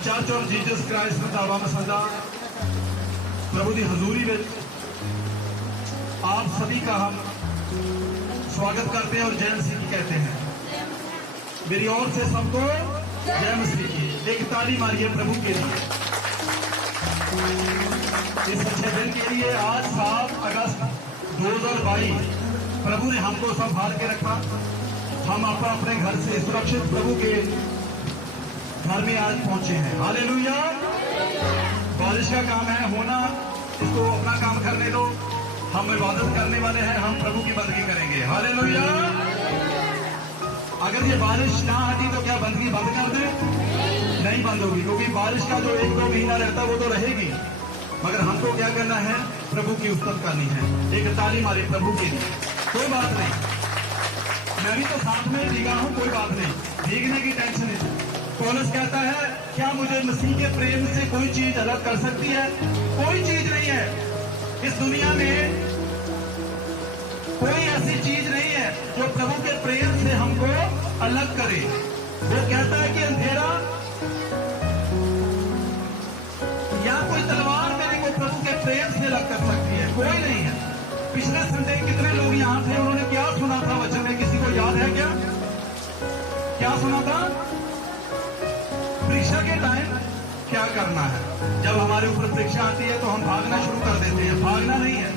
Church of Jesus Christ Randhawa Masala प्रभु की हजूरी में आप सभी का हम स्वागत करते हैं और जय मसीह कहते हैं। मेरी ओर से सबको जय मसीह की एक ताली मारिए प्रभु के लिए। इस अच्छे दिन के लिए आज 7 अगस्त 2022 प्रभु ने हमको संभाल के रखा। हम अपने घर से सुरक्षित प्रभु के घर में आज पहुंचे हैं। हालेलुया। बारिश का काम है होना, इसको अपना काम करने दो। हम इबादत करने वाले हैं, हम प्रभु की बंदगी करेंगे। हालेलुया। अगर ये बारिश ना हटी तो क्या बंदगी बंद कर दे? नहीं बंद होगी, क्योंकि बारिश का जो 1-2 महीना रहता है वो तो रहेगी, मगर हमको क्या करना है? प्रभु की उस्तत करनी है। एक ताली मारे प्रभु के लिए। कोई बात नहीं, मैं भी तो साथ में भीगा हूं, कोई बात नहीं, भीगने की टेंशन नहीं। पौलुस कहता है क्या मुझे मसीह के प्रेम से कोई चीज अलग कर सकती है? कोई चीज नहीं है इस दुनिया में, कोई ऐसी चीज नहीं है जो प्रभु के प्रेम से हमको अलग करे। वो कहता है कि अंधेरा या कोई तलवार मेरे को प्रभु के प्रेम से अलग कर सकती है? कोई नहीं है। पिछले संडे कितने लोग यहाँ थे, उन्होंने क्या सुना था वचन में? किसी को याद है क्या? क्या सुना था? परीक्षा के टाइम क्या करना है? जब हमारे ऊपर परीक्षा आती है तो हम भागना शुरू कर देते हैं। भागना नहीं है।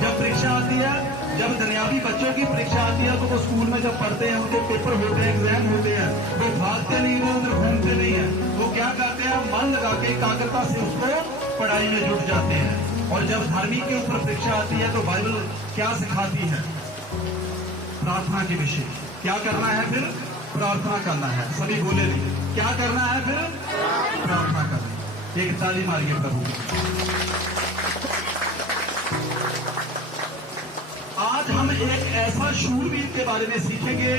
जब परीक्षा आती है, जब दुनियावी बच्चों की परीक्षा आती है तो वो स्कूल में जब पढ़ते हैं, उनके पेपर होते हैं, एग्जाम होते हैं, वो भागते नहीं, वो उधर घूमते नहीं है। वो क्या करते हैं? मन लगा के एकाग्रता से उसको पढ़ाई में जुट जाते हैं। और जब धार्मिक के ऊपर परीक्षा आती है तो बाइबल क्या सिखाती है? प्रार्थना के विषय। क्या करना है फिर? प्रार्थना करना है। सभी बोले नहीं, क्या करना है फिर? प्रार्थना करना। एक ताली मारिए प्रभु। आज हम एक ऐसा शूरवीर के बारे में सीखेंगे,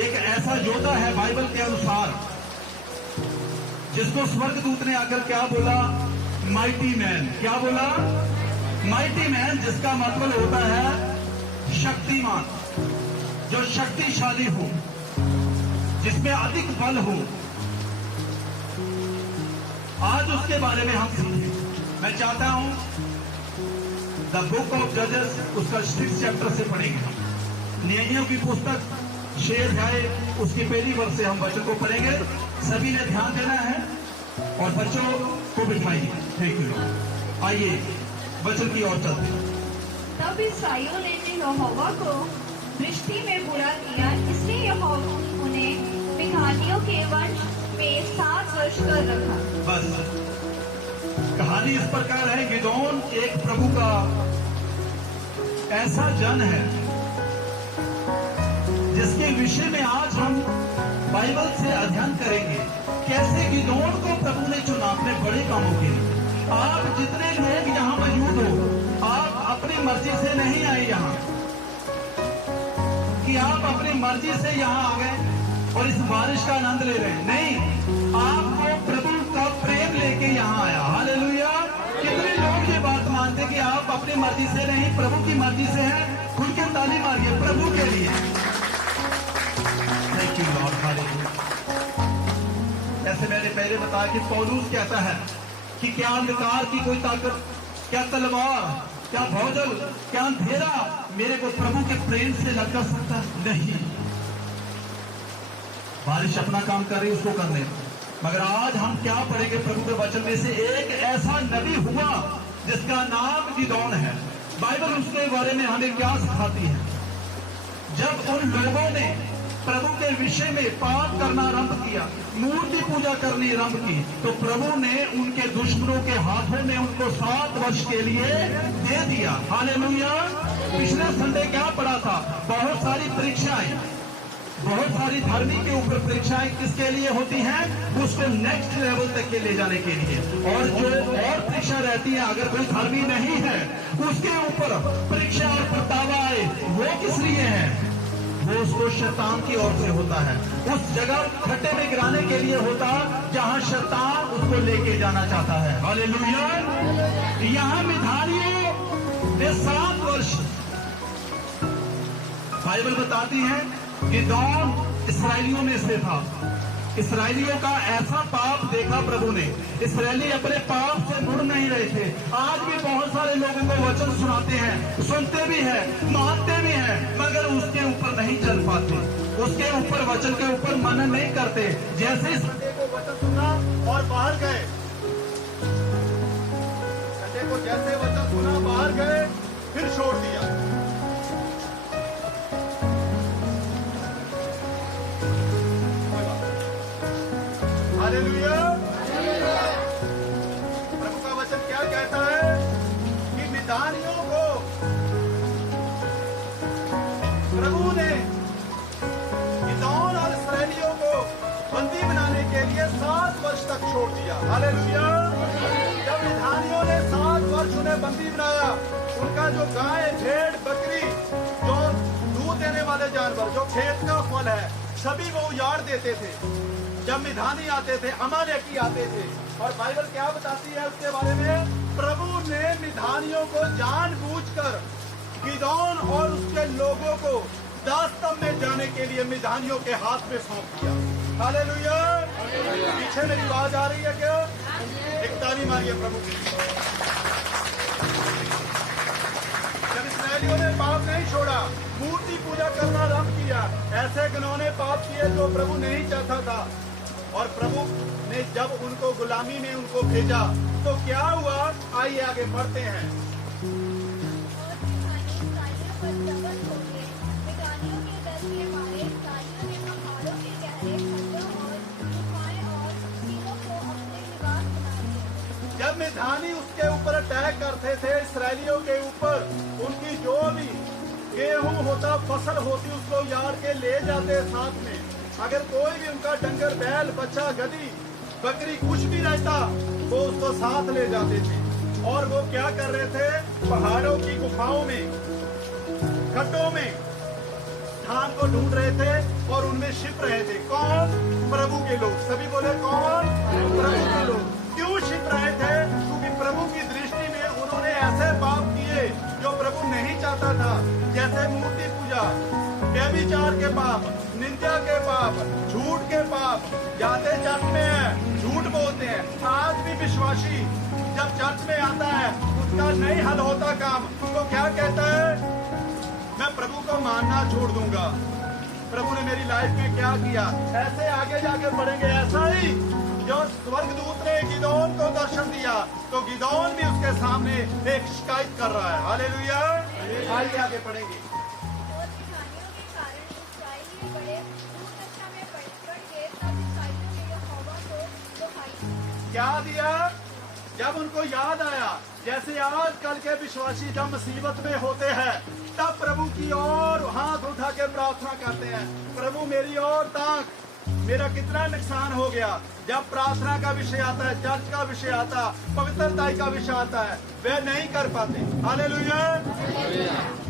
एक ऐसा योद्धा है बाइबल के अनुसार जिसको स्वर्गदूत ने आकर क्या बोला? Mighty man. क्या बोला? माइटी मैन, जिसका मतलब होता है शक्तिमान, जो शक्तिशाली हो, जिसमें अधिक बल हो। आज उसके बारे में हम सीखें। मैं चाहता हूं द बुक ऑफ जजेस उसका 6 चैप्टर से पढ़ेंगे हम। न्यायियों की पुस्तक 6 अध्याय उसकी पहली वर्ष से हम वचन को पढ़ेंगे। सभी ने ध्यान देना है और बच्चों को बिठाइए। Thank you. आइए वचन की ओर चलते हैं। तब ईसाइयों ने यहोवा को दृष्टि में बुरा किया, इसलिए यहोवा उन्हें मिघानियों के वंश में 7 वर्ष कर रखा। बस कहानी इस प्रकार है। गिदोन एक प्रभु का ऐसा जन है जिसके विषय में आज हम बाइबल से अध्ययन करेंगे। कैसे गिदोन को प्रभु ने चुना अपने बड़े कामों के लिए। आप जितने लोग यहाँ मौजूद हो, आप अपनी मर्जी से नहीं आए यहाँ कि आप अपनी मर्जी से यहाँ आ गए और इस बारिश का आनंद ले रहे हैं। नहीं, आपको प्रभु का प्रेम लेके यहाँ आया। हालेलुया। कितने लोग ये बात मानते कि आप अपनी मर्जी से नहीं, प्रभु की मर्जी से हैं? खुल के ताली मारिए प्रभु के लिए। Thank you Lord. हालेलुया। जैसे मैंने पहले बताया कि पौलुस कहता है कि क्या अंधकार की कोई ताकत, क्या तलवार, क्या भौजल, क्या अंधेरा मेरे को प्रभु के प्रेम से लग कर सकता? नहीं। बारिश अपना काम कर रही, उसको करने। मगर आज हम क्या पढ़ेंगे प्रभु के वचन में से? एक ऐसा नबी हुआ जिसका नाम गिदोन है। बाइबल उसके बारे में हमें क्या सिखाती है? जब उन लोगों ने प्रभु के विषय में पाप करना आरंभ किया, मूर्ति पूजा करनी आरंभ की, तो प्रभु ने उनके दुश्मनों के हाथों में उनको 7 वर्ष के लिए दे दिया। हालेलुया। पिछले संडे क्या पढ़ा था? बहुत सारी परीक्षाएं, बहुत सारी धार्मिक के ऊपर परीक्षाएं किसके लिए होती हैं? उसको नेक्स्ट लेवल तक के ले जाने के लिए। और जो और परीक्षा रहती है, अगर कोई धर्मी नहीं है उसके ऊपर परीक्षा और पछतावा आए, वो किस लिए है? वो उसको शैतान की ओर से होता है। उस जगह खड्डे में गिराने के लिए होता जहां शैतान उसको लेके जाना चाहता है। हालेलुया। यहाँ मिधानियों ने 7 वर्ष, बाइबल बताती है गिदोन इस्राएलियों में से था। इसराइलियों का ऐसा पाप देखा प्रभु ने। इसराइली अपने पाप से मुड़ नहीं रहे थे। आज भी बहुत सारे लोगों को वचन सुनाते हैं, सुनते भी हैं, मानते भी हैं, मगर उसके ऊपर नहीं चल पाते, उसके ऊपर वचन के ऊपर मनन नहीं करते। जैसे संडे को वचन सुना और बाहर गए, संडे को जैसे वचन सुना बाहर गए, फिर छोड़ दिया। हालेलुया। प्रभु का वचन क्या कहता है कि मिधानियों को प्रभु ने गिदोन और इसराइलियों को बंदी बनाने के लिए 7 वर्ष तक छोड़ दिया। हालेलुया। जब मिधानियों ने 7 वर्ष उन्हें बंदी बनाया, उनका जो गाय, भेड़, बकरी, जो दूध देने वाले जानवर, जो खेत का फल है, सभी वो उजाड़ देते थे। जब मिधानी आते थे, अमालेकी आते थे, और बाइबल क्या बताती है उसके बारे में? प्रभु ने मिधानियों को जानबूझकर गिदोन और उसके लोगों को दास्तम में जाने के लिए मिधानियों के हाथ में सौंप दिया। हालेलुया। पीछे मेरी आवाज आ रही है क्या? एक ताली मारिए प्रभु की। जब इसराइलियों ने पाप नहीं छोड़ा, मूर्ति पूजा करना आरंभ किया, ऐसे घिनौने पाप किए जो प्रभु नहीं चाहता था, और प्रभु ने जब उनको गुलामी में उनको भेजा, तो क्या हुआ? आइए आगे बढ़ते हैं। जब मिधानी उसके ऊपर अटैक करते थे, इसराइलियों के ऊपर, उनकी जो भी गेहूं होता, फसल होती, उसको यार के ले जाते साथ में। अगर कोई भी उनका डंगर, बैल, बच्चा, गधी, बकरी कुछ भी रहता, वो उसको साथ ले जाते थे। और वो क्या कर रहे थे? पहाड़ों की गुफाओं में, खड्डों में धान को ढूंढ रहे थे और उनमें छिप रहे थे। कौन? प्रभु के लोग। सभी बोले कौन? प्रभु के लोग। क्यों छिप रहे थे? क्योंकि प्रभु की दृष्टि में उन्होंने ऐसे पाप किए जो प्रभु नहीं चाहता था, जैसे मूर्ति पूजा, व्यभिचार के पाप, निंदा के पाप, झूठ के पाप। जाते चर्च में है, झूठ बोलते हैं। आज भी विश्वासी जब चर्च में आता है, उसका नहीं हल होता काम, तो क्या कहता है? मैं प्रभु को मानना छोड़ दूंगा। प्रभु ने मेरी लाइफ में क्या किया? ऐसे आगे जाके बढ़ेंगे। ऐसा ही जो स्वर्गदूत ने गिदोन को दर्शन दिया, तो गिदोन भी उसके सामने एक शिकायत कर रहा है। हालेलुया। आइए आगे बढ़ेंगे। क्या दिया? जब उनको याद आया, जैसे आजकल के विश्वासी जब मुसीबत में होते हैं, तब प्रभु की ओर हाथ उठा के प्रार्थना करते हैं, प्रभु मेरी ओर ताक, मेरा कितना नुकसान हो गया। जब प्रार्थना का विषय आता है, चर्च का विषय आता, पवित्रता का विषय आता है, वे नहीं कर पाते। हालेलुया।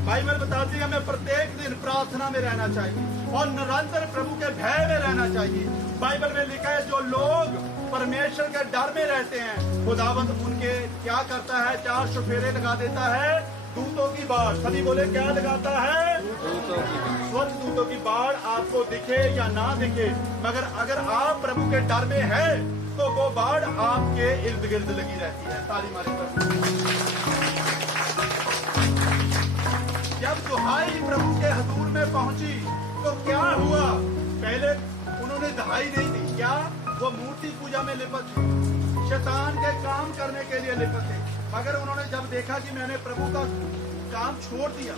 बाइबल बताती है हमें प्रत्येक दिन प्रार्थना में रहना चाहिए और निरंतर प्रभु के भय में रहना चाहिए। बाइबल में लिखा है जो लोग परमेश्वर के डर में रहते हैं, खुदावंद उनके क्या करता है? 4 चुफेरे लगा देता है, दूतों की बाढ़। सभी बोले क्या लगाता है? स्वर्ग दूतों की बाढ़। आपको दिखे या ना दिखे, मगर अगर आप प्रभु के डर में है, तो वो बाढ़ आपके इर्द गिर्द लगी रहती है। ताली मारे प्रभु। जब दुहाई प्रभु के हजूर में पहुंची, तो क्या हुआ? पहले उन्होंने दुहाई नहीं दी। क्या? वो मूर्ति पूजा में लिप्त थे, शैतान के काम करने के लिए लिप्त थे। मगर उन्होंने जब देखा कि मैंने प्रभु का काम छोड़ दिया,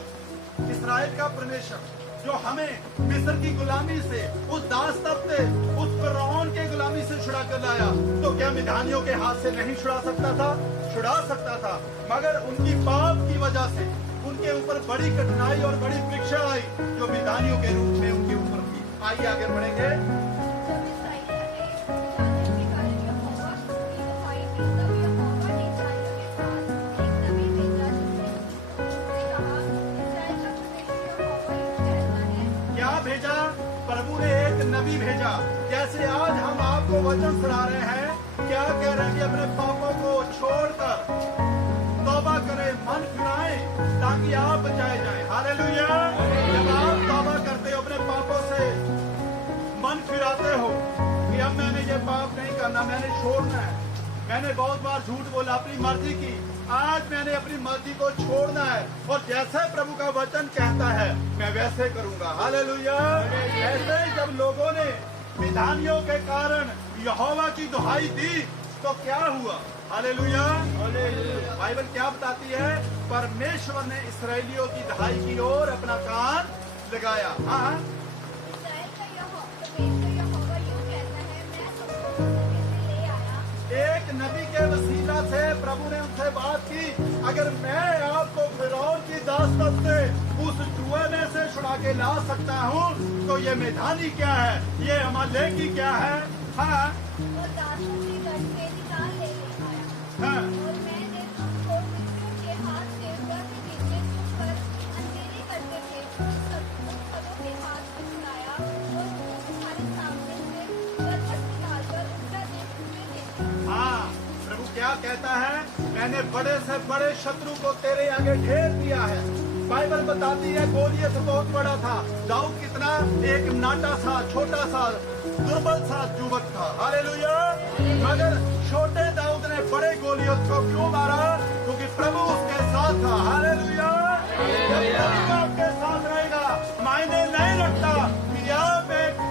इस्राएल का परमेश्वर जो हमें मिस्र की गुलामी से, उस दासत्व से, उस फिरौन के गुलामी से छुड़ा कर लाया, तो क्या मिधानियों के हाथ से नहीं छुड़ा सकता था? छुड़ा सकता था। मगर उनकी पाप की वजह से उनके ऊपर बड़ी कठिनाई और बड़ी परीक्षा आई, जो मिधानियों के रूप में उनके ऊपर थी। आइए आगे बढ़ेंगे। प्रभु ने एक नबी भेजा। जैसे आज हम आपको वचन सुना रहे हैं, क्या कह रहे हैं कि अपने पापों को छोड़कर तौबा करें, मन फिराएं, ताकि आप बचाए जाएं। हालेलुया। जब आप तौबा करते हो, अपने पापों से मन फिराते हो कि करना, मैंने छोड़ना है। मैंने बहुत बार झूठ बोला, अपनी मर्जी की। आज मैंने अपनी मर्जी को छोड़ना है और जैसे प्रभु का वचन कहता है मैं वैसे करूंगा। हालेलुया। ऐसे ही जब लोगों ने विधानियों के कारण यहोवा की दुहाई दी तो क्या हुआ? हालेलुया। बाइबल क्या बताती है? परमेश्वर ने इस्राएलियों की दहाई की ओर अपना कान लगाया। हाँ, इस्राएल का यहोवा यूं कहता है, मैं तुमको मिस्र से ले आया। एक नबी के वसीला से प्रभु ने उनसे बात की, अगर मैं आपको फिरौन की दास्तान से उस जुए में से छुड़ा के ला सकता हूँ तो ये मिधानी क्या है, ये अमालेकी क्या है? हाँ, और दासों से गठे निकाल ले आया। हाँ, और मैंने तुमको मिस्रियों के हाथ से गर्द नीचे छुपकर अंधेरे करते थे, सबों के हाथ से छुड़ाया और तुम्हारे सामने से बरबस निकालकर उनका देश तुम्हें दे दिया। हाँ। प्रभु क्या कहता है? मैंने बड़े से बड़े शत्रु को तेरे आगे ढेर दिया है। बाइबल बताती है गोलियत बहुत बड़ा था, दाऊद कितना एक नाटा सा, छोटा सा, दुर्बल सा युवक था। हालेलुया। मगर छोटे दाऊद ने बड़े गोलियत को क्यों मारा? क्योंकि प्रभु उसके साथ था। हालेलुया। जब प्रभु आपके साथ रहेगा, मायने नहीं रखता कि आप एक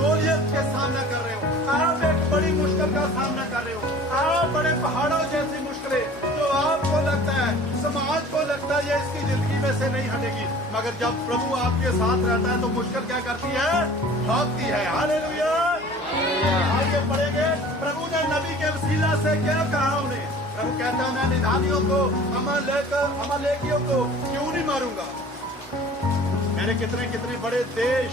गोलियत के सामना कर रहे हो, आप एक बड़ी मुश्किल का सामना कर रहे हो, आप बड़े पहाड़ों जैसी मुश्किलें जो आपको लगता है, समाज को लगता है ये इसकी जिंदगी में से नहीं हटेगी, मगर जब प्रभु आपके साथ रहता है तो मुश्किल क्या करती है? भागती है। हालेलुया। आगे पढ़ेंगे, प्रभु ने नबी के वसीला से क्या कहा उन्हें? प्रभु कहता है मैं निधानियों को, अमालेकियों को क्यों नहीं मारूंगा? मैंने कितने कितने बड़े देश,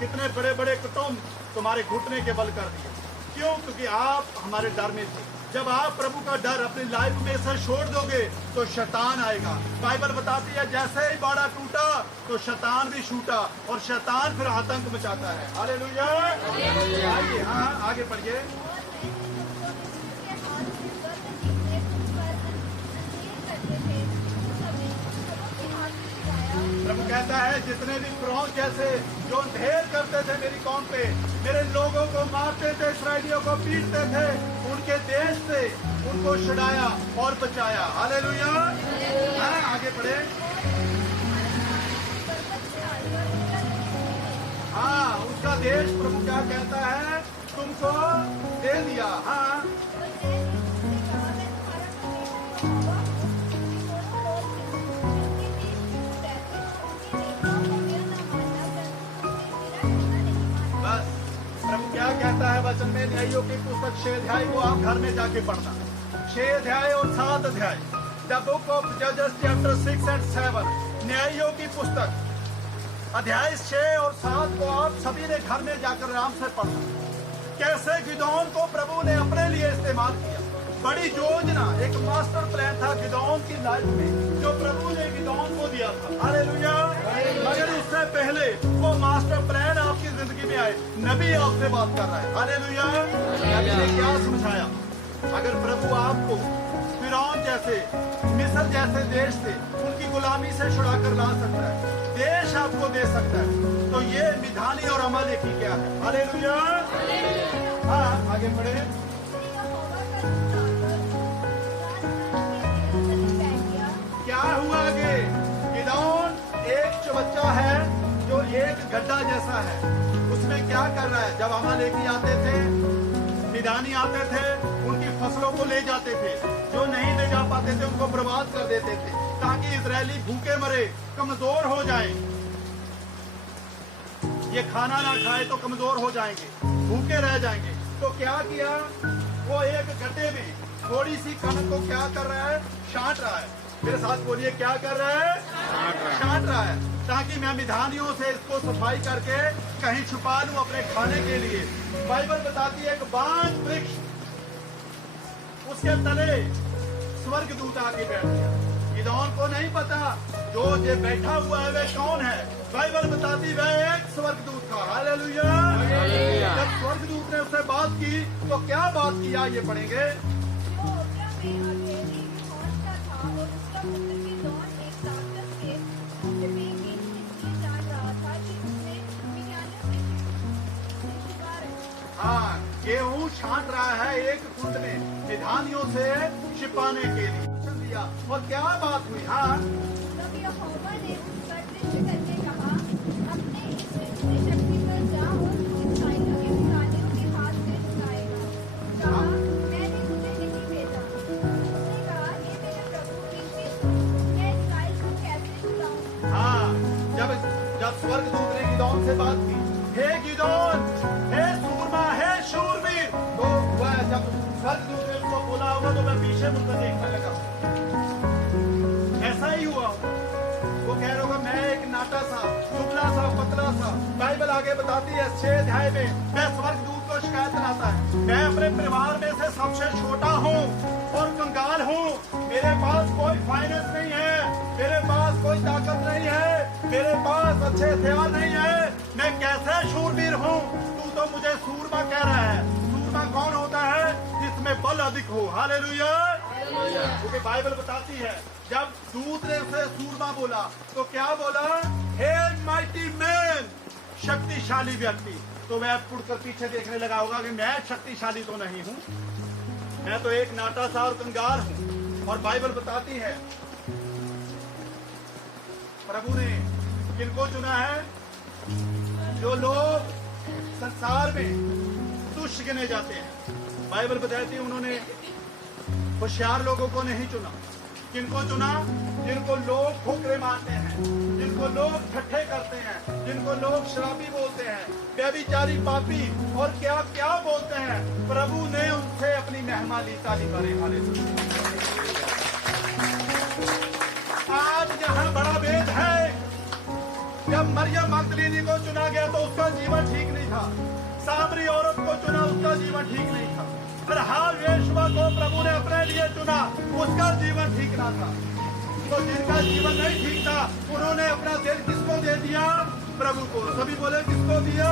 कितने बड़े बड़े कुटुंब तुम्हारे घुटने के बल कर दिए। क्यों? क्योंकि आप हमारे डर में थे। जब आप प्रभु का डर अपनी लाइफ में से छोड़ दोगे तो शैतान आएगा। बाइबल बताती है जैसे ही बाड़ा टूटा तो शैतान भी छूटा और शैतान फिर आतंक मचाता है। हालेलुया। आइए, हाँ आगे पढ़िए। प्रभु कहता है जितने भी फिरौन जैसे जो ढेर करते थे मेरी कौम पे, मेरे लोगों को मारते थे, इस्राएलियों को पीटते थे, उनके देश से उनको छुड़ाया और बचाया। हालेलुया। हाँ, आगे बढ़े। हाँ, उसका देश प्रभु क्या कहता है? तुमको दे दिया। हाँ, क्या कहता है वचन में? न्यायियों की पुस्तक 6 अध्याय को आप घर में जाके पढ़ना। 6 अध्याय और 7 अध्याय, द बुक ऑफ जजेस चैप्टर 6 and 7, न्यायियों की पुस्तक अध्याय 6 और 7 को आप सभी ने घर में जाकर आराम से पढ़ना। कैसे गिदोन को प्रभु ने अपने लिए इस्तेमाल किया। बड़ी योजना, एक मास्टर प्लान था गिदोन की लाइफ में जो प्रभु ने गिदोन को दिया था। हालेलुया। मगर उससे पहले वो मास्टर प्लान आपकी जिंदगी में आए, नबी आपसे बात कर रहा है। हालेलुया। नबी ने क्या समझाया? अगर प्रभु आपको फिरौन जैसे, मिस्र जैसे देश से, उनकी गुलामी से छुड़ा कर ला सकता है, देश आपको दे सकता है, तो ये मिधानी और अमालेकी क्या है? हालेलुया। हाँ, आगे बढ़े। क्या हुआ आगे? गिदोन एक बच्चा है जो एक गड्ढा जैसा है, उसमें क्या कर रहा है? जब अमालेकी आते थे, मिधानी आते थे, उनकी फसलों को ले जाते थे, जो नहीं ले जा पाते थे उनको बर्बाद कर देते थे ताकि इजरायली भूखे मरे, कमजोर हो जाएं। ये खाना ना खाए तो कमजोर हो जाएंगे, भूखे रह जाएंगे। तो क्या किया? वो एक गड्ढे में थोड़ी सी कणक को क्या कर रहा है? छांट रहा है। मेरे साथ बोलिए, क्या कर रहा है? छांट रहा है, ताकि मैं मिधानियों से इसको सफाई करके कहीं छुपा लूं अपने खाने के लिए। बाइबल बताती है एक बांज वृक्ष, उसके तले स्वर्गदूत आके बैठ गया। गिदोन को नहीं पता जो ये बैठा हुआ है वह कौन है। बाइबल बताती वह एक स्वर्गदूत था। हालेलुया। जब स्वर्गदूत ने उससे बात की तो क्या बात किया ये पढ़ेंगे। हाँ, गेहूं छांट रहा है एक कुंड में निधानियों से छिपाने के लिए दिया। और क्या बात हुई? हाँ, तब यहोवा ने उस पर दृष्टि करके कहा, अपने इस विस्मय शक्ति पर जा और इस्राएलियों के हाथ से छुड़ाएगा। कहा, मैंने तुझे नहीं भेजा। उसने कहा, हे मेरे प्रभु ऋषि सुन, मैं इस्राएल को कैसे छुड़ाऊं? हाँ, जब स्वर्गदूत ने गिदोन से बात की, हे गिदोन, हे सूरमा, हे शूरवीर, तो वह जब स्वर्गदूत ने उसको बोला होगा तो मैं पीछे मुड़कर देखने लगा। ऐसा ही हुआ। वो कह रहा होगा, मैं एक नाटा सा, दुबला सा, पतला सा। बाइबल आगे बताती है 6 अध्याय में, मैं स्वर्गदूत को शिकायत लाता है, मैं अपने परिवार में से सबसे छोटा हूँ और कंगाल हूँ। मेरे पास कोई फाइनेंस नहीं है, मेरे पास कोई ताकत नहीं है, मेरे पास अच्छे हथियार नहीं है, मैं कैसे शूरवीर हूँ? तू तो मुझे सूरमा कह रहा है। सूरमा कौन होता है? जिसमें बल अधिक हो। हालेलुया। क्योंकि बाइबल बताती है जब दूत ने उसे सूरमा बोला तो क्या बोला? हे माइटी मैन, शक्तिशाली व्यक्ति। तो वह मुड़कर पीछे देखने लगा होगा कि मैं शक्तिशाली तो नहीं हूँ, मैं तो एक नाटा सा और कंगाल हूँ। और बाइबल बताती है प्रभु ने किनको चुना है? जो लोग संसार में तुच्छ गिने जाते हैं। बाइबल बताती है उन्होंने होशियार लोगों को नहीं चुना। किनको चुना? जिनको लोग ठोकरे मारते हैं, जिनको लोग ठट्ठे करते हैं, जिनको लोग शराबी बोलते हैं, व्यभिचारी, पापी और क्या क्या बोलते हैं। प्रभु ने उनसे अपनी महिमा ली। ताली मारे। हालेलुया। आज यहाँ बड़ा भेद है। जब मरियम मगदलीनी को चुना गया तो उसका जीवन ठीक नहीं था। सामरी औरत को चुना, उसका जीवन ठीक नहीं था। पर हाल यीशुआ को प्रभु ने अपने लिए चुना, उसका जीवन ठीक ना था। तो जिनका जीवन नहीं ठीक था उन्होंने अपना दिल किसको दे दिया? प्रभु को। सभी बोले किसको दिया?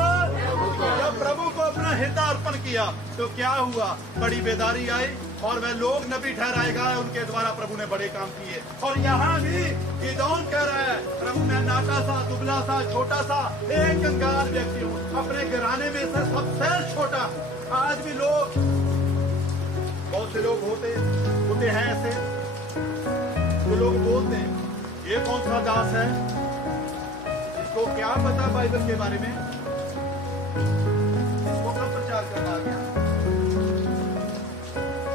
जब प्रभु को अपना हृदय अर्पण किया तो क्या हुआ? बड़ी बेदारी आई और वह लोग नबी ठहराएगा, उनके द्वारा प्रभु ने बड़े काम किए। और यहाँ भी गिदोन कह रहा है, प्रभु मैं नाटा सा, दुबला सा, छोटा सा, एक कंगाल व्यक्ति हूँ, अपने घराने में से सबसे छोटा। आज भी लोग, बहुत से लोग होते हैं ऐसे जो लोग बोलते हैं ये कौन सा दास है, इसको क्या पता बाइबल के बारे में, इसको कब प्रचार करना आ गया,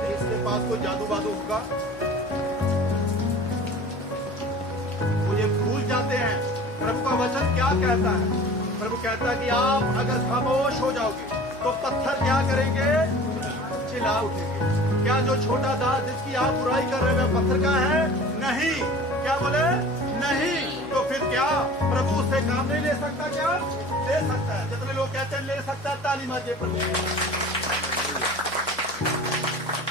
इसके पास कोई जादू बादू होगा। वो ये भूल जाते हैं प्रभु का वचन क्या कहता है। प्रभु कहता है कि आप अगर खामोश हो जाओगे तो पत्थर क्या करेंगे? चिल्ला उठेंगे। क्या जो छोटा दास जिसकी आप बुराई कर रहे हैं पत्थर का है? नहीं। क्या बोले? नहीं। तो फिर क्या प्रभु उससे काम नहीं ले सकता? क्या ले सकता है? जितने लोग कहते हैं ले सकता है, ताली मारिए प्रभु।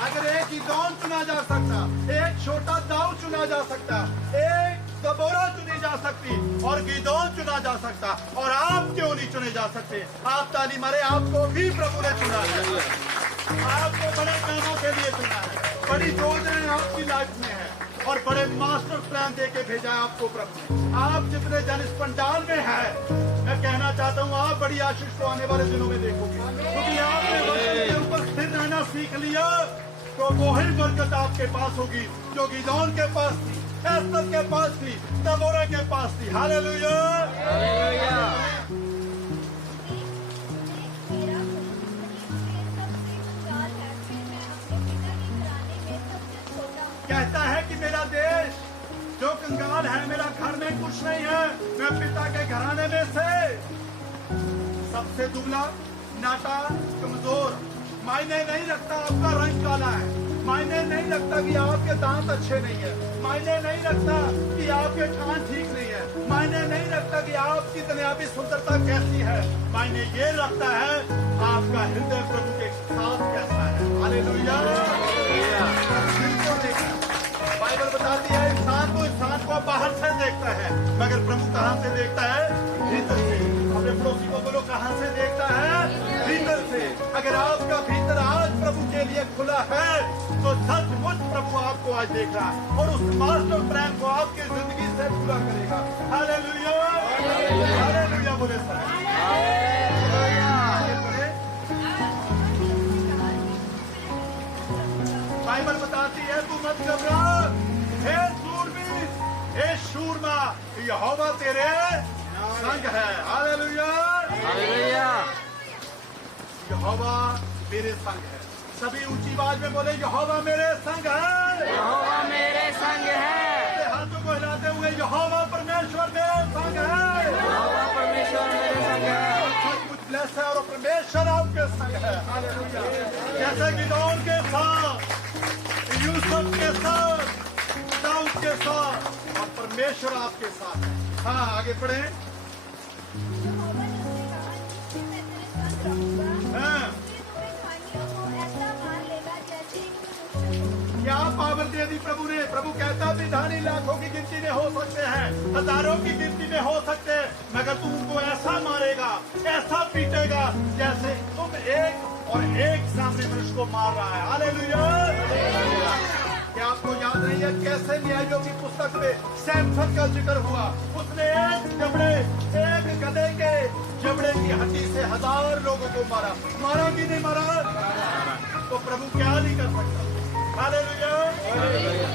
अगर एक गिदोन चुना जा सकता, एक छोटा दाऊद चुना जा सकता, एक दबोरा चुनी जा सकती और गिदोन चुना जा सकता, और आप क्यों नहीं चुने जा सकते? आप ताली मारे। आपको भी प्रभु ने चुना है, आपको बड़े कामों के लिए चुना है, बड़ी योजनाएं आपकी लाइफ में है और बड़े मास्टर प्लान दे के भेजा है आपको प्रभु ने। आप जितने जन इस पंडाल में है, मैं कहना चाहता हूँ आप बड़ी आशीष को आने वाले दिनों में देखोगे, क्योंकि आपने वचन के ऊपर स्थिर रहना सीख लिया तो वही बरकत आपके पास होगी जो गिदोन के पास थी, एस्तर के पास थी, दबोरा के पास थी। हालेलुया। कहता है कि मेरा देश जो कंगाल है, मेरा घर में कुछ नहीं है, मैं पिता के घराने में से सबसे दुबला, नाटा, कमजोर। मायने नहीं रखता आपका रंग काला है, मायने नहीं रखता कि आपके दांत अच्छे नहीं है, मायने नहीं रखता कि आपके कान ठीक नहीं है, मायने नहीं रखता कि आपकी दुनियावी सुंदरता कैसी है। मायने ये रखता है आपका हृदय प्रभु के साथ कैसा है। हालेलुया। बाइबल बताती है इंसान को बाहर से देखता है, मगर प्रभु कहाँ से देखता है? भीतर से। अपने पड़ोसी को बोलो कहाँ से देखता है? भीतर से। अगर आपका भीतर आज प्रभु के लिए खुला है तो सचमुच प्रभु आपको आज देख रहा है और उस मास्टर प्लान को आपकी जिंदगी से पूरा करेगा। हालेलुया। हालेलुया बोले सर। यहोवा तेरे संग है। हालेलुया। हालेलुया। यहोवा मेरे संग है। सभी ऊंची आवाज में बोले यहोवा मेरे संग है। यहोवा मेरे संग है। हाथों को हिलाते हुए यहोवा परमेश्वर मेरे संग है। यहोवा परमेश्वर मेरे संग है। सचमुच ब्लेस है और परमेश्वर आपके संग है। हालेलुया। जैसे गिदोन के साथ, यूसुफ के साथ, दाऊद के साथ और परमेश्वर आपके साथ है। हाँ आगे पढ़े। यहोवा ने उससे कहा, निश्चय मैं तेरे संग रहूंगा। हाँ। फिर तुम्हें खानियों को ऐसा मार लेगा जैसे एक मनुष्य। क्या पावर दे दी प्रभु ने। प्रभु कहता भी धानी लाखों की गिनती में हो सकते हैं, हजारों की गिनती में हो सकते हैं, मगर तू उनको ऐसा मारेगा, ऐसा पीटेगा जैसे तुम एक और एक सामने मनुष्य को मार रहा है। हालेलुया। क्या आपको याद नहीं है कैसे न्यायों की पुस्तक में सैमसन का जिक्र हुआ। उसने एक गधे के जबड़े की हड्डी से 1000 लोगों को मारा। मारा कि नहीं मारा? तो प्रभु क्या नहीं कर सकता। हालेलुया।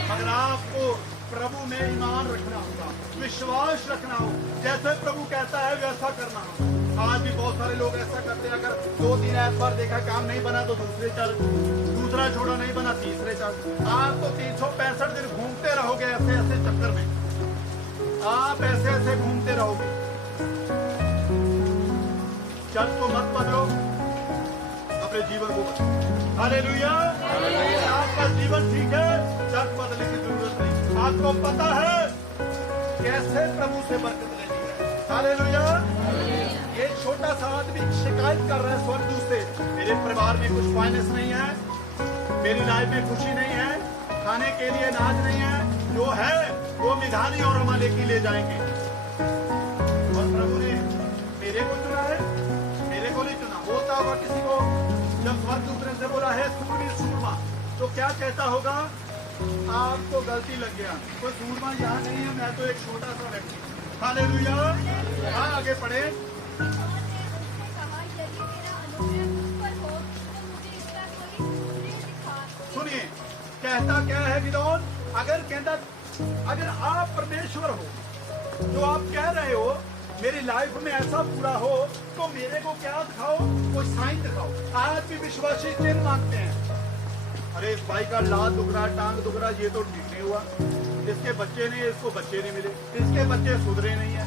मगर आपको प्रभु में ईमान रखना होगा, विश्वास रखना हो। जैसे प्रभु कहता है वैसा करना हो। आज भी बहुत सारे लोग ऐसा करते हैं, अगर 2-3 बार देखा काम नहीं बना तो दूसरे चल, दूसरा छोड़ा नहीं बना तीसरे चल। आप तो 365 दिन घूमते रहोगे ऐसे ऐसे चक्कर में। आप ऐसे ऐसे घूमते रहोगे। चल तो मत बदलो, अपने जीवन को बदलो। हालेलुया। आपका जीवन ठीक है, चल बदलने की जरूरत नहीं। आपको पता है कैसे प्रभु से बरकत लेनी है। हालेलुया। एक छोटा सा आदमी शिकायत कर रहा है स्वर्गदूत से, मेरे परिवार में कुछ फाइनेंस नहीं है, मेरी लाइफ में खुशी नहीं है, खाने के लिए अनाज नहीं है, जो है वो मिधानी और अमालेकी ले जाएंगे। और प्रभु ने मेरे को चुना है, मेरे को नहीं चुना। होता होगा किसी को जब स्वर्गदूत ने से बोला है सूरवीर सूरमा, तो क्या कहता होगा? आपको गलती लग गया, कोई सूरमा यहाँ नहीं है, मैं तो एक छोटा सा व्यक्ति। हालेलुया। हाँ आगे पढ़े। और उसने कहा, यदि मेरा अनुग्रह मुझ पर हो तो मुझे इसका कोई सूर्य दिखा। सुनिए कहता क्या है गिदोन। अगर आप परमेश्वर हो, जो आप कह रहे हो मेरी लाइफ में ऐसा पूरा हो, तो मेरे को क्या दिखाओ, कोई साइन दिखाओ। आज भी विश्वासी चिन्ह मांगते हैं। अरे इस भाई का लात दुख रहा, टांग दुख रहा, ये तो ठीक नहीं हुआ, इसके बच्चे नहीं, इसको बच्चे नहीं मिले, इसके बच्चे सुधरे नहीं है।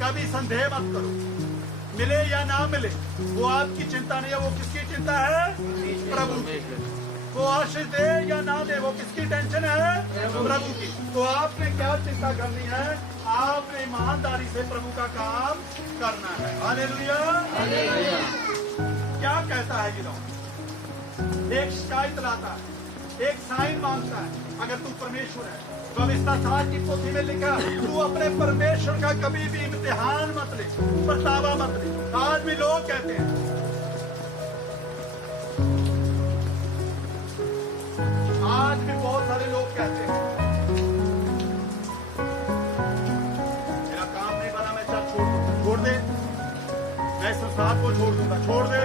कभी संदेह मत करो, मिले या ना मिले वो आपकी चिंता नहीं है। वो किसकी चिंता है? प्रभु की। वो आशीष दे या ना दे वो किसकी टेंशन है? प्रभु की। तो आपने क्या चिंता करनी है? आपने ईमानदारी से प्रभु का काम करना है। हालेलुया। क्या कहता है गिदोन? एक शिकायत लाता है, एक साइन मांगता है। अगर तू परमेश्वर है, व्यवस्था 7 की पोथी में लिखा, तू अपने परमेश्वर का कभी भी इम्तिहान मत ले, पछतावा मत ले। आज भी लोग कहते हैं, आज भी बहुत सारे लोग कहते हैं मेरा काम नहीं बना, मैं चल छोड़ दे, मैं इस संसार को छोड़ दूंगा, छोड़ दे।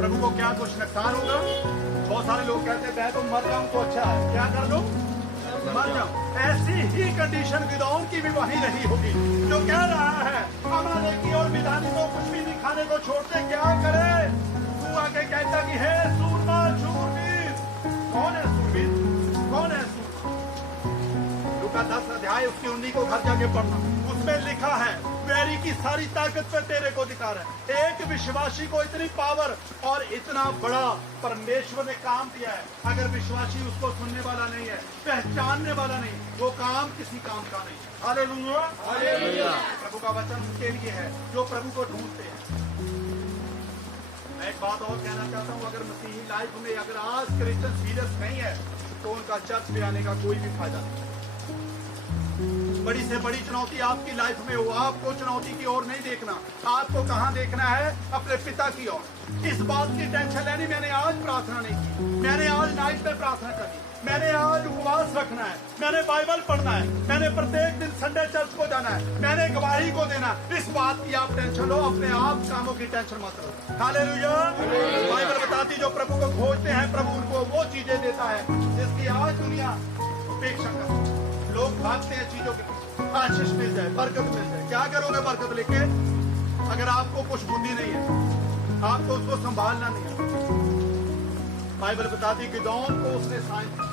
प्रभु को क्या कुछ नुकसान होगा? बहुत सारे लोग कहते हैं मैं तो मर जाऊं तो अच्छा है। क्या कर लो? मर जाऊं। ऐसी ही कंडीशन गिदोन की भी वही रही होगी, जो कह रहा है अमालेकी और मिधानी को कुछ भी नहीं खाने को छोड़ते, क्या करे? तू आके कहता कि हे सूरमा शूरवीर। कौन है शूरवीर? कौन है सूरमा? लूका 10 अध्याय उसकी 19 को घर जाके पढ़ना, उसमें लिखा है वैरी की सारी ताकत पे तेरे को दिखा रहा है। एक विश्वासी को इतनी पावर और इतना बड़ा परमेश्वर ने काम दिया है, अगर विश्वासी उसको सुनने वाला नहीं है, पहचानने वाला नहीं, वो काम किसी काम का नहीं। हालेलुया। हालेलुया। प्रभु का वचन उनके लिए है जो प्रभु को ढूंढते हैं। मैं एक बात और कहना चाहता हूँ, अगर मसीही लाइफ में अगर आज क्रिश्चियन सीरियस नहीं है तो उनका चर्च में आने का कोई भी फायदा नहीं। बड़ी से बड़ी चुनौती आपकी लाइफ में हो, आपको चुनौती की ओर नहीं देखना, आपको कहां देखना है? अपने पिता की ओर। इस बात की टेंशन लेनी, मैंने आज प्रार्थना नहीं की, मैंने आज नाइट में प्रार्थना करनी, मैंने आज उपवास रखना है, मैंने बाइबल पढ़ना है, मैंने प्रत्येक दिन संडे चर्च को जाना है, मैंने गवाही को देना। इस बात की आप टेंशन लो, अपने आप कामों की टेंशन मत लो। हालेलुया। बाइबल बताती जो प्रभु को खोजते हैं, प्रभु उनको वो चीजें देता है जिसकी आज दुनिया उपेक्षा करती है। लोग भागते हैं चीजों के पीछे, आशीष मिल जाए, बरकत मिल जाए। क्या करोगे बरकत लेके अगर आपको कुछ बुद्धि नहीं है, आपको उसको संभालना नहीं है? बाइबल बताती गिदोन को उसने साइन दिया।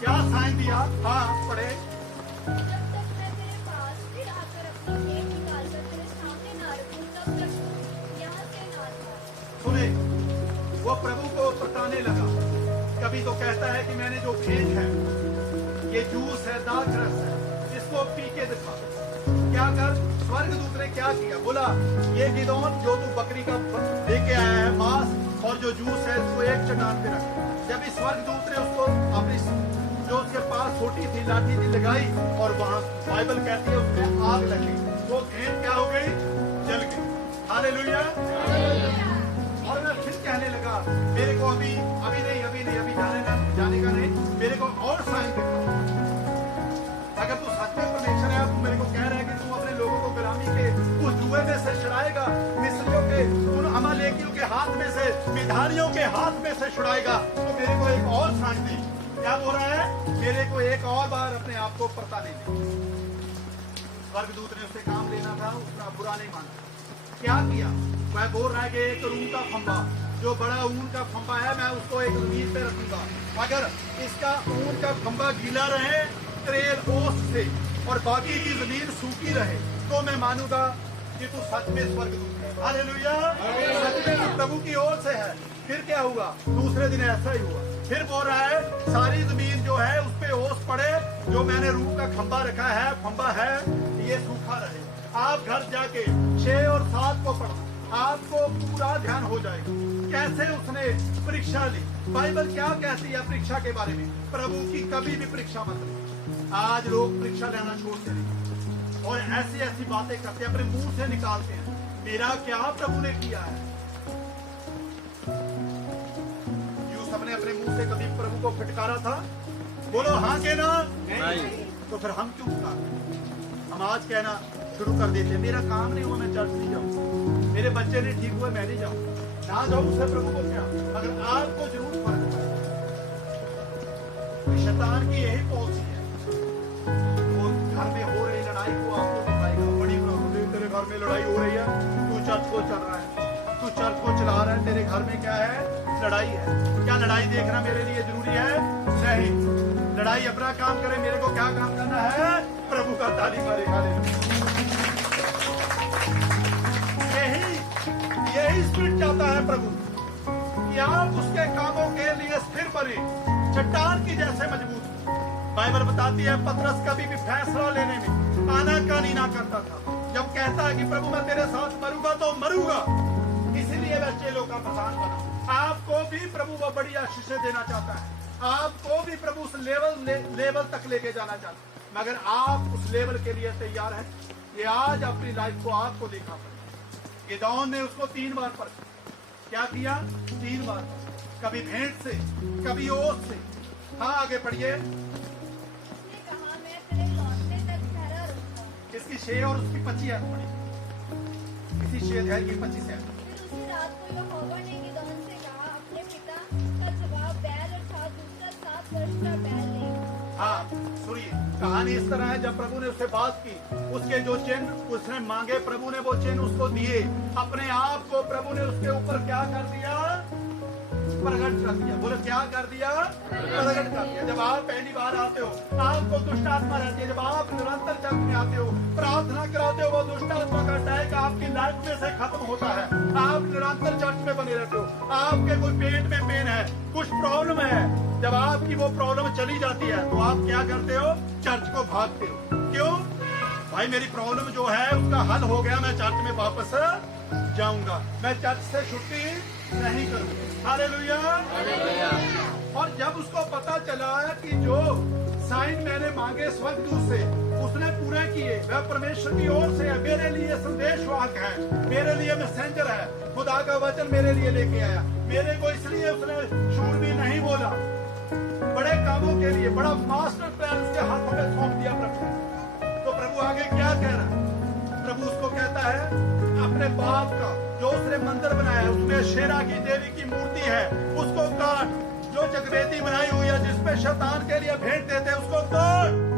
क्या साइन दिया? हाँ पढ़े। जब तक मैं तेरे पास फिर आकर अपनी भेंट निकालकर तेरे सामने ना रखूं, तब तक तू यहाँ से ना जा। सुने, वो प्रभु को बताने लगा। कभी तो कहता है कि मैंने जो भेंट है, ये जूस है, दाख रस है, इसको पी के दिखा। क्या कर? स्वर्गदूत ने क्या किया? बोला ये गिदोन जो तू बकरी का लेके आया है मांस और जो जूस है इसको एक चट्टान पे रख। जब इस स्वर्गदूत ने उसको अपनी जो उसके पास छोटी थी लाठी थी लगाई और वहां बाइबल कहती है उसमें आग लगी, वो भेंट क्या हो गई? जल गई। हालेलुया। और मैं फिर कहने लगा मेरे को अभी जाने का नहीं, मेरे को और साइन दिखाओ। अगर तू सच में परमेश्वर है, तू मेरे को कह रहा है कि तू अपने लोगों को गुलामी के उस जुए में से छुड़ाएगा, मिस्रियों के उन अमालेकियों के हाथ में से, मिधानियों के हाथ में से छुड़ाएगा, तो मेरे को एक और साइन दी। क्या बोल रहा है? मेरे को एक और बार अपने आप को परताने दे। स्वर्गदूत ने उससे काम लेना था, उसका बुरा नहीं माना। क्या किया? वह बोल रहा है कि एक ऊन का खंबा, जो बड़ा ऊन का खंबा है, मैं उसको एक जमीन पे रखूंगा। अगर इसका ऊन का खंबा गीला रहे त्रेल ओस से और बाकी की जमीन सूखी रहे, तो मैं मानूंगा कि तू सच में स्वर्गदूत है। हालेलुया। सच में तू प्रभु की ओर से है। फिर क्या हुआ? दूसरे दिन ऐसा ही हुआ। फिर बोल रहा है सारी जमीन जो है उस पे ओस पड़े, जो मैंने रूह का खंबा रखा है, खंबा है, ये सूखा रहे। आप घर जाके 6 और 7 को पढ़ो, आपको पूरा ध्यान हो जाएगा कैसे उसने परीक्षा ली। बाइबल क्या कहती है परीक्षा के बारे में? प्रभु की कभी भी परीक्षा मत लो। आज लोग परीक्षा लेना छोड़ते हैं और ऐसी ऐसी बातें करते हैं, अपने मुंह से निकालते हैं। मेरा क्या प्रभु ने किया है? यूसुफ ने अपने मुंह से कभी प्रभु को फटकारा था? बोलो हाँ के ना? नहीं। तो फिर हम क्यों फटकारते? हम आज कहना शुरू कर देते हैं मेरा काम नहीं हुआ, मैं चर्च नहीं जाऊँ, मेरे बच्चे नहीं ठीक हुए, मैं नहीं जाऊँ, ना जाऊँ उससे प्रभु को क्या। अगर आपको जरूर फर्क पड़े, शैतान की यही पॉलिसी है। वो घर में हो रही लड़ाई को आपको दिखाएगा, बड़ी प्रॉब्लम, तेरे घर में लड़ाई हो रही है, तू चर्च को चल रहा है, तू चर्च को चला रहा है, तेरे घर में क्या है? लड़ाई है। क्या लड़ाई देखना मेरे लिए जरूरी है? नहीं। लड़ाई अपना काम करे, मेरे को क्या काम करना है? प्रभु का ताली मारे। यही स्पिरिट चाहता है प्रभु कि आप उसके कामों के लिए स्थिर बने, चट्टान की जैसे मजबूत। बाइबल बताती है पतरस कभी भी फैसला लेने में आनाकानी ना करता था। जब कहता है कि प्रभु मैं तेरे साथ मरूंगा तो मरूंगा, इसीलिए वह चेलों का प्रधान बना। आपको भी प्रभु वो बड़ी आशीष देना चाहता है, आपको भी प्रभु उस लेवल तक लेके जाना चाहता है, मगर आप उस लेवल के लिए तैयार हैं? ये आज अपनी लाइफ को आपको देखा पड़ेगा। गिदोन ने उसको 3 बार परखा। क्या किया? 3 बार, कभी भेंट से, कभी ओस से। हाँ आगे पढ़िए। उसने कहा मैं तेरे लौटने तक ठहरा रहूंगा। इसकी 6 और उसकी 25 है पढ़ी। इसी 6 अध्याय की 25 है। फिर उसी रात को यहोवा ने गिदोन से कहा अपने पिता का जवाब बैल अर्थात दूसरा 7 वर्ष का बैल ले। हाँ सुनिए, कहानी इस तरह है, जब प्रभु ने उससे बात की, उसके जो चिन्ह उसने मांगे, प्रभु ने वो चिन्ह उसको दिए। अपने आप को प्रभु ने उसके ऊपर क्या कर दिया? प्रकट कर दिया। बोले क्या कर दिया? प्रकट कर दिया। जब आप पहली बार आते हो, आपको दुष्ट आत्मा रहती है, जब आप निरंतर चर्च में आते हो, प्रार्थना कराते हो, वो दुष्ट आत्मा का अटैक आपकी लाइफ में से खत्म होता है। आप निरंतर चर्च में बने रहते हो। आपके कोई पेट में पेन है, कुछ प्रॉब्लम है, जब आपकी वो प्रॉब्लम चली जाती है तो आप क्या करते हो? चर्च को भागते हो। क्यों? भाई मेरी प्रॉब्लम जो है उसका हल हो गया, मैं चर्च में वापस जाऊंगा, मैं चर्च से छुट्टी नहीं करूंगा। हालेलुया। और जब उसको पता चला कि जो साइन मैंने मांगे स्वर्गदूत से उसने पूरे किए, वह परमेश्वर की ओर से है, मेरे लिए संदेशवाहक है, मेरे लिए मैसेंजर है, खुदा का वचन मेरे लिए लेके आया, मेरे को इसलिए उसने शूरवीर नहीं बोला, बड़े कामों के लिए बड़ा मास्टर प्लान उसके हाथों में सौंप दिया प्रभु। तो प्रभु आगे क्या कह रहा है? प्रभु उसको कहता है अपने बाप का जो उसने मंदिर बनाया है, उसमें शेरा की देवी की मूर्ति है, उसको काट, जो जगवेदी बनाई हुई है जिसपे शैतान के लिए भेंट देते हैं उसको तोड़।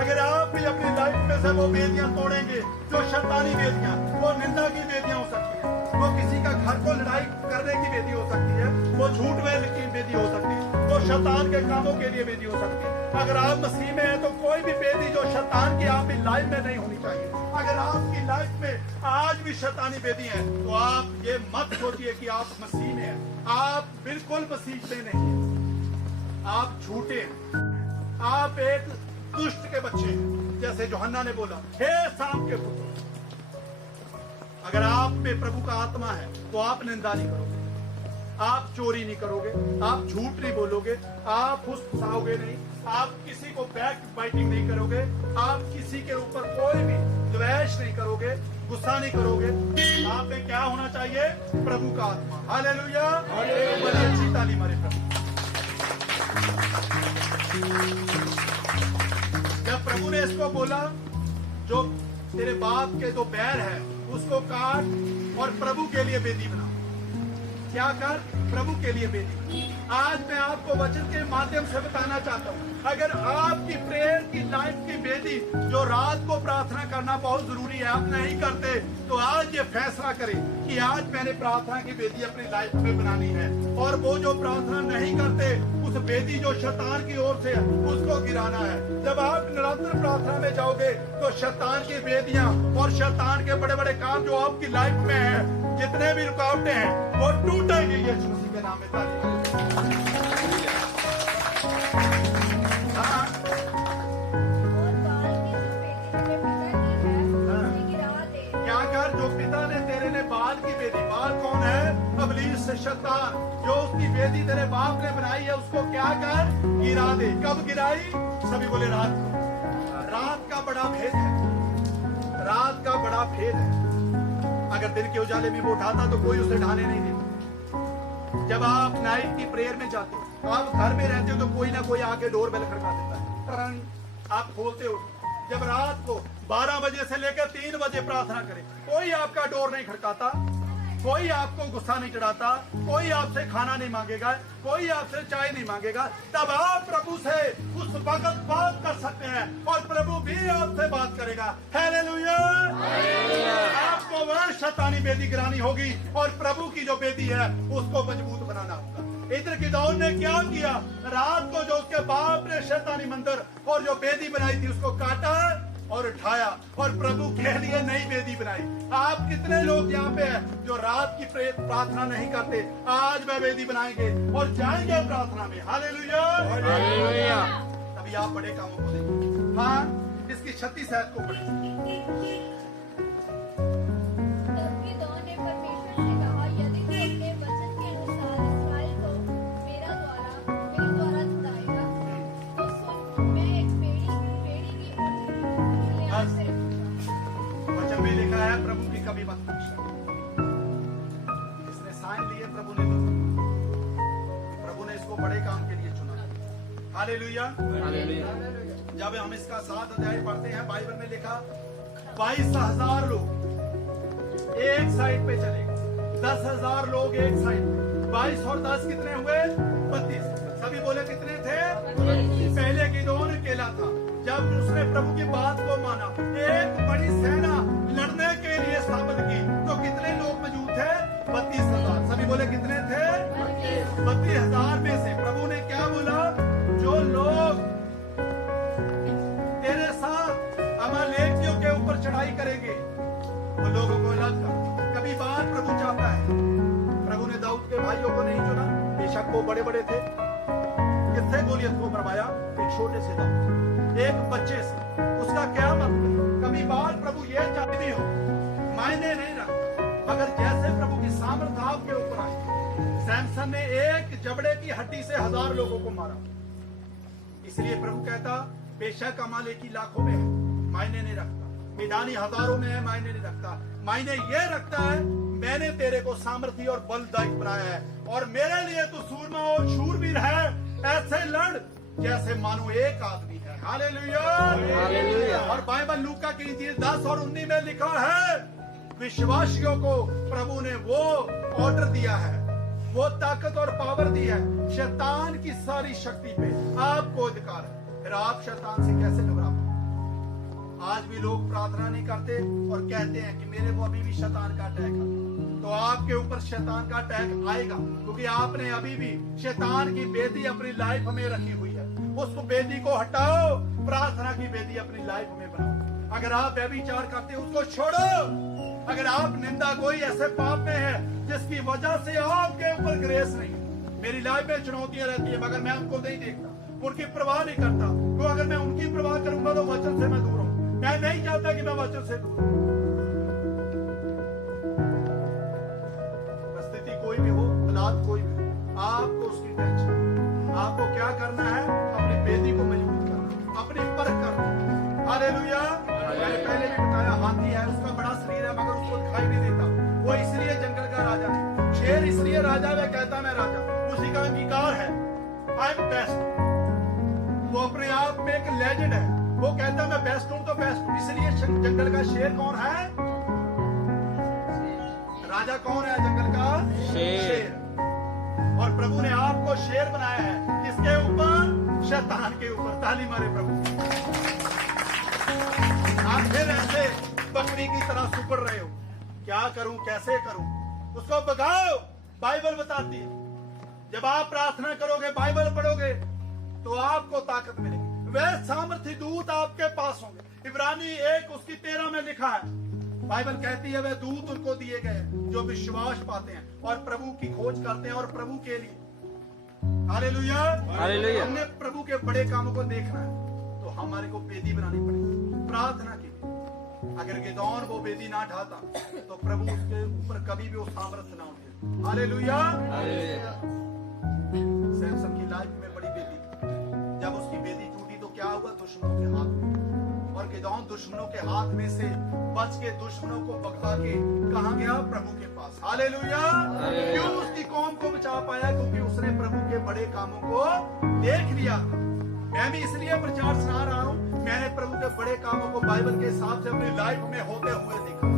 अगर आप भी अपनी लाइफ में से वो वेदियां तोड़ेंगे, जो शैतानी वेदियां, वो निंदा की वेदियां हो सकती है, वो किसी का घर को लड़ाई करने की वेदी हो सकती है, वो झूठ में की वेदी हो सकती है, वो शैतान के कामों के लिए वेदी हो सकती है। अगर आप मसीह में हैं तो कोई भी वेदी जो शैतान की आपकी लाइफ में नहीं होनी चाहिए। अगर आपकी लाइफ में आज भी शैतानी वेदी है तो आप ये मत सोचिए कि आप मसीह में हैं। आप बिल्कुल मसीह में नहीं हैं, आप झूठे हैं, आप एक दुष्ट के बच्चे हैं। जैसे यूहन्ना ने बोला, हे शाम के पुत्र, अगर आप में प्रभु का आत्मा है तो आप निंदा नहीं करोगे, आप चोरी नहीं करोगे, आप झूठ नहीं बोलोगे, आप फुसफुसाओगे नहीं, आप किसी को बैक बाइटिंग नहीं करोगे, आप किसी के ऊपर कोई भी द्वेष नहीं करोगे, गुस्सा नहीं करोगे। आप में क्या होना चाहिए? प्रभु का आत्मा। हालेलुया, बड़ी अच्छी तालीम हमारे प्रभु। जब प्रभु ने इसको बोला, जो तेरे बाप के दो बैर है उसको काट और प्रभु के लिए वेदी बना। क्या कर? प्रभु के लिए वेदी। आज मैं आपको वचन के माध्यम से बताना चाहता हूँ, अगर आपकी प्रेयर की लाइफ की वेदी जो रात को प्रार्थना करना बहुत जरूरी है, आप नहीं करते तो आज ये फैसला करें कि आज मैंने प्रार्थना की वेदी अपनी लाइफ में बनानी है। और वो जो प्रार्थना नहीं करते, उस वेदी जो शैतान की ओर से है उसको गिराना है। जब आप निरंतर प्रार्थना में जाओगे तो शैतान की वेदियां और शैतान के बड़े बड़े काम जो आपकी लाइफ में है, जितने भी रुकावटें हैं वो टूटेंगे यीशु मसीह के नाम में। ताली। हाँ। और बाल की जो बेटी तेरे पिता की है उसे गिरा दे। क्या कर? जो पिता ने तेरे ने बाल की वेदी, बाल कौन है? इब्लीस, शैतान, जो उसकी वेदी तेरे बाप ने बनाई है उसको क्या कर? गिरा दे। कब गिराई? सभी बोले रात को। रात का बड़ा भेद है, रात का बड़ा भेद है। अगर दिन के उजाले में वो उठाता तो कोई उसे ढाने नहीं देता। जब आप नाइट की प्रेयर में जाते हो, आप घर में रहते हो तो कोई ना कोई आके डोर बेल खड़का देता है, टरंग, आप खोलते हो। जब रात को 12 बजे से लेकर 3 बजे प्रार्थना करें, कोई आपका डोर नहीं खड़काता, कोई आपको गुस्सा नहीं चढ़ाता, कोई आपसे खाना नहीं मांगेगा, कोई आपसे चाय नहीं मांगेगा। तब आप प्रभु से उस वक्त बात कर सकते हैं और प्रभु भी आपसे बात करेगा। हालेलुया। आपको वह शैतानी वेदी गिरानी होगी और प्रभु की जो वेदी है उसको मजबूत बनाना होगा। इधर गिदौन ने क्या किया? रात को जो उसके बाप ने शैतानी मंदिर और जो वेदी बनाई थी उसको काटा और उठाया और प्रभु के लिए नई वेदी बनाई। आप कितने लोग यहाँ पे हैं जो रात की प्रार्थना नहीं करते? आज वह वेदी बनाएंगे और जाएंगे प्रार्थना में। Hallelujah, hallelujah. तभी आप बड़े कामों को देखेंगे। हाँ, इसकी 36 आयत को पढ़िए। तब गिदौन ने परमेश्वर से कहा, यदि तू अपने वचन के अनुसार इस्राएल को मेरे द्वारा छुड़ाएगा तो सुन, मैं एक बेड़ी की उंगलियां से रखूंगा। वचन में लिखा है, प्रभु की कभी मत पूछना। इसने साइन लिए, प्रभु ने दी। प्रभु ने इसको बड़े काम के लिए चुना। Hallelujah, hallelujah. जब हम इसका 7 अध्याय पढ़ते हैं, बाइबल में लिखा 22,000 लोग एक साइड पे चले गए, 10,000 लोग एक साइड पे। 22 और 10 कितने हुए? 32। सभी बोले कितने थे? 32। पहले गिदौन अकेला था। जब उसने प्रभु की बात को माना, एक बड़ी सेना लड़ने के लिए स्थापित की, तो कितने लोग मौजूद थे? 32,000। सभी बोले कितने थे? 32,000 में से प्रभु ने क्या बोला? जो लोग तेरे साथ अमालेकियों के ऊपर चढ़ाई करेंगे वो लोगों को अलग कर। कभी बार प्रभु चाहता है, प्रभु ने दाऊद के भाइयों को नहीं चुना, बेशक वो बड़े बड़े थे। किससे गोलियत को मरवाया? एक छोटे से दाऊद, एक बच्चे से। उसका क्या मतलब? कभी बार प्रभु ये चाहते भी हो, मायने नहीं रखता, मगर जैसे प्रभु की सामर्थ आपके ऊपर आई। सैमसन ने एक जबड़े की हड्डी से 1000 लोगों को मारा। इसलिए प्रभु कहता, बेशक अमालेकी लाखों में है, मायने नहीं रखता। मैदानी हजारों में है, मायने नहीं रखता। मायने ये रखता है, मैंने तेरे को सामर्थी और बलदायक बनाया है और मेरे लिए तू सूरमा और शूरवीर है। ऐसे लड़ जैसे मानो एक आदमी है। Hallelujah, hallelujah. और बाइबल लूका की इंजील 10 और 19 में लिखा है, विश्वासियों को प्रभु ने वो ऑर्डर दिया है, वो ताकत और पावर दी है, शैतान की सारी शक्ति पे आपको अधिकार है। फिर आप शैतान से कैसे घबराओ? आज भी लोग प्रार्थना नहीं करते और कहते हैं कि मेरे को अभी भी शैतान का अटैक है। तो आपके ऊपर शैतान का अटैक आएगा, क्योंकि आपने अभी भी शैतान की बेदी अपनी लाइफ में रखी हुई है। उस बेदी को हटाओ, प्रार्थना की बेदी अपनी लाइफ में बनाओ। अगर आप व्यभिचार करते हो उसको छोड़ो। अगर आप निंदा कोई ऐसे पाप में है जिसकी वजह से आपके ऊपर ग्रेस नहीं, मेरी लाइफ में चुनौतियां रहती है मगर मैं उनको नहीं देखता, उनकी परवाह नहीं करता। तो अगर मैं उनकी परवाह करूंगा तो वचन से मैं दूर हूं। मैं नहीं चाहता कि मैं वचन से दूर हूं। स्थिति कोई भी हो, हालात कोई भी हो, आपको उसकी टेंशन, आपको क्या करना है? अपनी बेदी को मजबूत करना, अपनी परख करना। हालेलुया। मैंने पहले भी बताया, हाथी है, उसका बड़ा शरीर है मगर उसको दिखाई नहीं देता। वो इसलिए जंगल का राजा है। शेर इसलिए राजा है, कहता मैं राजा, उसी का अंगीकार है, आई एम बेस्ट। वो अपने आप में एक लेजेंड है। वो कहता मैं बेस्ट हूं तो बेस्ट हूं। इसलिए जंगल का शेर कौन है? राजा कौन है जंगल का? शेर। और प्रभु ने आपको शेर बनाया है। किसके ऊपर? शैतान के ऊपर। ताली मारे प्रभु। आप फिर ऐसे बकरी की तरह सुपड़ रहे हो, क्या करूं, कैसे करूं? उसको भगाओ। बाइबल बताती है जब आप प्रार्थना करोगे, बाइबल पढ़ोगे तो आपको ताकत मिलेगी। वह सामर्थी दूत आपके पास होंगे। इब्रानी 1 उसकी 13 में लिखा है। बाइबल कहती है वह दूत उनको दिए गए जो विश्वास पाते हैं और प्रभु की खोज करते हैं और प्रभु के लिए। हालेलुया। हालेलुया। हमने प्रभु के बड़े कामों को देखना है तो हमारे को बेदी बनानी पड़ेगी प्रार्थना की। अगर गिदौन वो बेदी ना ढाता तो प्रभु उसके ऊपर कभी भी वो सामर्थ्य ना होते। हालेलुया। सैमसन की लाइफ में बड़ी बेदी, जब उसकी बेदी टूटी तो क्या हुआ? दुश्मनों के हाथ में। और गिदौन दुश्मनों के हाथ में से बच के दुश्मनों को भगा के कहां गया? प्रभु के पास। हालेलुया। क्यों उसकी कौम को बचा पाया? क्योंकि उसने प्रभु के बड़े कामों को देख लिया था। मैं भी इसलिए प्रचार सुना रहा हूं, मैंने प्रभु के बड़े कामों को बाइबल के हिसाब से अपनी लाइफ में होते हुए देखा।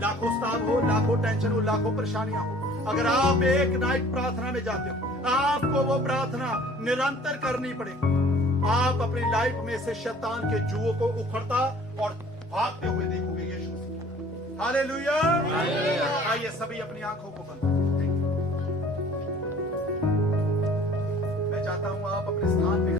लाखों स्ताव हो, लाखों टेंशन हो, लाखों परेशानियां हो, अगर आप एक नाइट प्रार्थना में जाते हो, आपको वो प्रार्थना निरंतर करनी पड़ेगी। आप अपनी लाइफ में से शैतान के जुओं को उखड़ता और भागते हुए देखोगे यीशु से। हालेलुया। आइए सभी अपनी आंखों को बंद करें। मैं चाहता हूं आप अपने स्थान पे